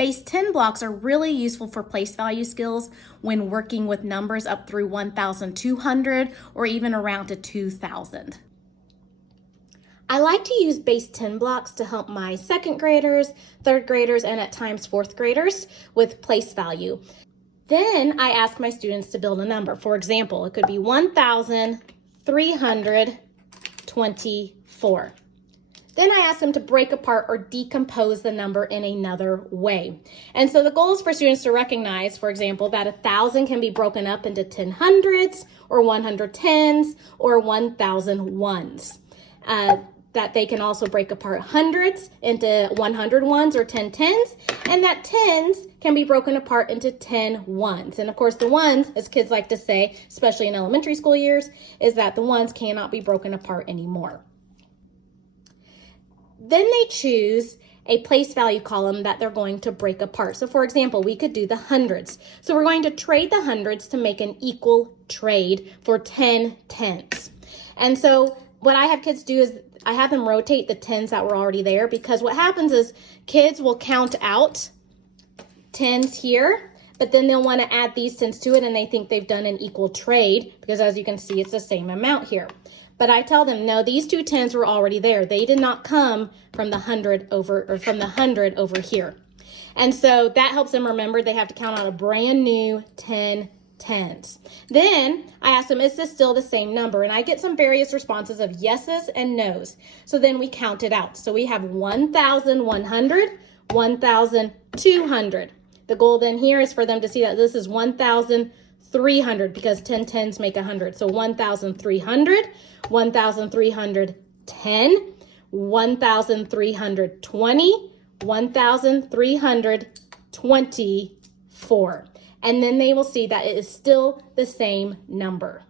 Base 10 blocks are really useful for place value skills when working with numbers up through 1,200 or even around to 2,000. I like to use base 10 blocks to help my second graders, third graders, and at times fourth graders with place value. Then I ask my students to build a number. For example, it could be 1,324. Then I ask them to break apart or decompose the number in another way. And so the goal is for students to recognize, for example, that 1,000 can be broken up into 10 hundreds or 100 tens or 1,000 ones. That they can also break apart hundreds into 100 ones or 10 tens, and that tens can be broken apart into 10 ones. And of course, the ones, as kids like to say, especially in elementary school years, is that the ones cannot be broken apart anymore. Then they choose a place value column that they're going to break apart. So for example, we could do the hundreds. So we're going to trade the hundreds to make an equal trade for 10 tens. And so what I have kids do is I have them rotate the tens that were already there, because what happens is kids will count out tens here, but then they'll want to add these tens to it and they think they've done an equal trade because, as you can see, it's the same amount here. But I tell them, no, these two tens were already there. They did not come from the 100 over here. And so that helps them remember they have to count out a brand new 10 tens. Then I ask them, is this still the same number? And I get some various responses of yeses and nos. So then we count it out. So we have 1,100, 1,200. The goal then here is for them to see that this is 1,300 because 10 tens make 100. So 1,300, 1,310, 1,320, 1,324. And then they will see that it is still the same number.